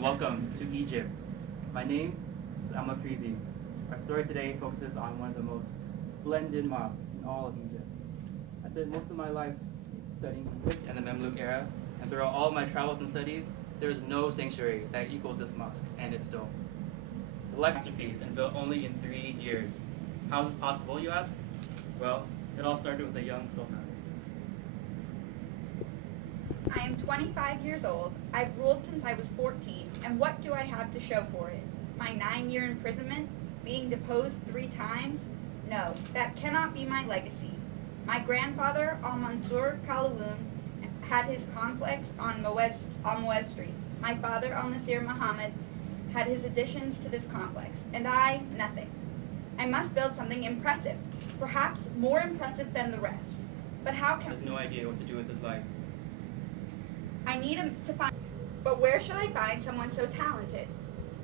and welcome to Egypt. My name is ARC225-DRAMATIZE. Our story today focuses on one of the most splendid mosques in all of Egypt. I spent most of my life studying Egypt and the Mamluk era, and throughout all of my travels and studies, there is no sanctuary that equals this mosque and its dome. The masterpiece and built only in 3 years. How is this possible, you ask? Well, it all started with a young Sultan. I am 25 years old. I've ruled since I was 14, and what do I have to show for it? My 9-year imprisonment? Being deposed 3 times? No, that cannot be my legacy. My grandfather, Al-Mansur Kalawun, had his complex on Muez Street. My father, Al-Nasir Muhammad, had his additions to this complex, and I, nothing. I must build something impressive, perhaps more impressive than the rest. But how can... He has no idea what to do with his life. I need him to find... But where should I find someone so talented?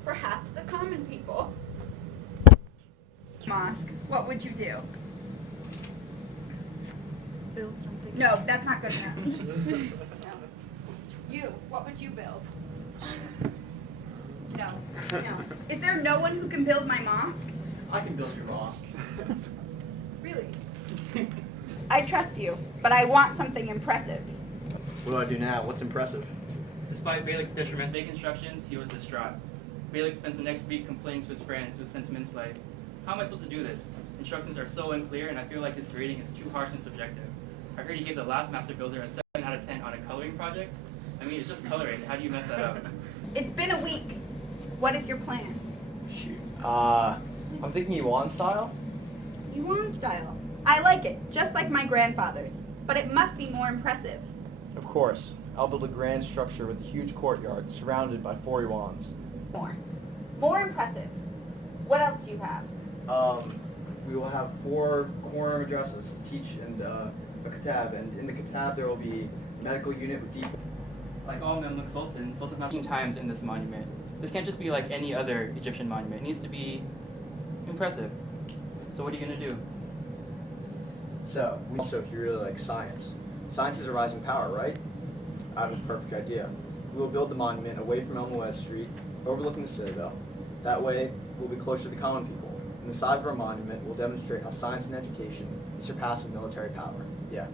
Perhaps the common people. Mosque, what would you do? Build something. No, that's not good enough. No. You, what would you build? No. Is there no one who can build my mosque? I can build your mosque. Really? I trust you, but I want something impressive. What do I do now? What's impressive? Despite Beylik's detrimental instructions, he was distraught. Beylik spends the next week complaining to his friends with sentiments like, "How am I supposed to do this? Instructions are so unclear and I feel like his grading is too harsh and subjective. I heard he gave the last master builder a 7 out of 10 on a coloring project. I mean, it's just coloring. How do you mess that up?" It's been a week. What is your plan? Shoot. I'm thinking Yuan style. Yuan style. I like it, just like my grandfather's. But it must be more impressive. Of course. I'll build a grand structure with a huge courtyard surrounded by 4 Yuans. More impressive. What else do you have? We will have 4 corner madrasas to teach and a kitab, and in the kitab there will be a medical unit with deep... Like all Mamluk sultans, Sultan has 15 times in this monument. This can't just be like any other Egyptian monument. It needs to be impressive. So what are you going to do? So, he really likes science. Science is a rising power, right? I have a perfect idea. We will build the monument away from Muez Street, overlooking the citadel. That way, we'll be closer to the common people. And the size of our monument will demonstrate how science and education surpass military power. Yeah.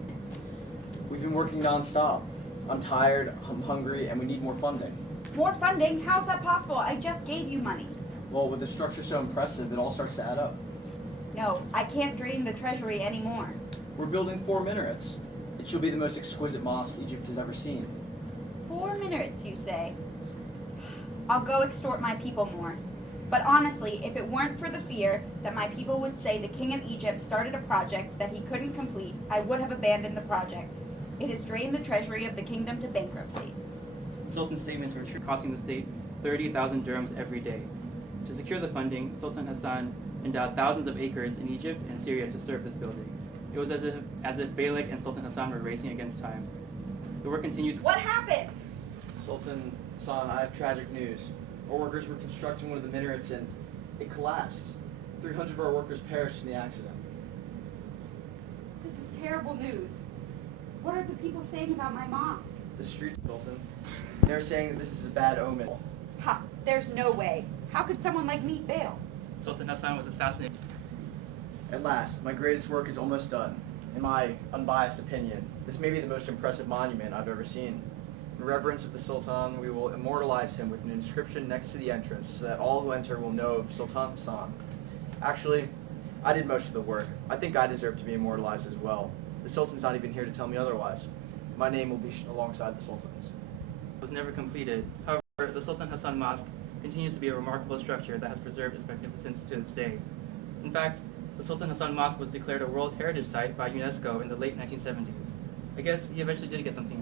We've been working non-stop. I'm tired, I'm hungry, and we need more funding. More funding? How's that possible? I just gave you money. Well, with the structure so impressive, it all starts to add up. No, I can't drain the treasury anymore. We're building 4 minarets. It shall be the most exquisite mosque Egypt has ever seen. 4 minarets, you say? I'll go extort my people more. But honestly, if it weren't for the fear that my people would say the king of Egypt started a project that he couldn't complete, I would have abandoned the project. It has drained the treasury of the kingdom to bankruptcy. Sultan's statements were true, costing the state 30,000 dirhams every day. To secure the funding, Sultan Hassan endowed thousands of acres in Egypt and Syria to serve this building. It was as if Beylik and Sultan Hassan were racing against time. The work continued. What happened? Sultan Hassan, I have tragic news. Our workers were constructing one of the minarets and it collapsed. 300 of our workers perished in the accident. This is terrible news. What are the people saying about my mosque? The streets, Sultan. They're saying that this is a bad omen. Ha! There's no way. How could someone like me fail? Sultan Hassan was assassinated. At last, my greatest work is almost done. In my unbiased opinion, this may be the most impressive monument I've ever seen. In reverence of the Sultan, we will immortalize him with an inscription next to the entrance so that all who enter will know of Sultan Hassan. Actually, I did most of the work. I think I deserve to be immortalized as well. The Sultan's not even here to tell me otherwise. My name will be alongside the Sultan's. It was never completed. However, the Sultan Hassan Mosque continues to be a remarkable structure that has preserved its magnificence to this day. In fact, the Sultan Hassan Mosque was declared a World Heritage Site by UNESCO in the late 1970s. I guess he eventually did get something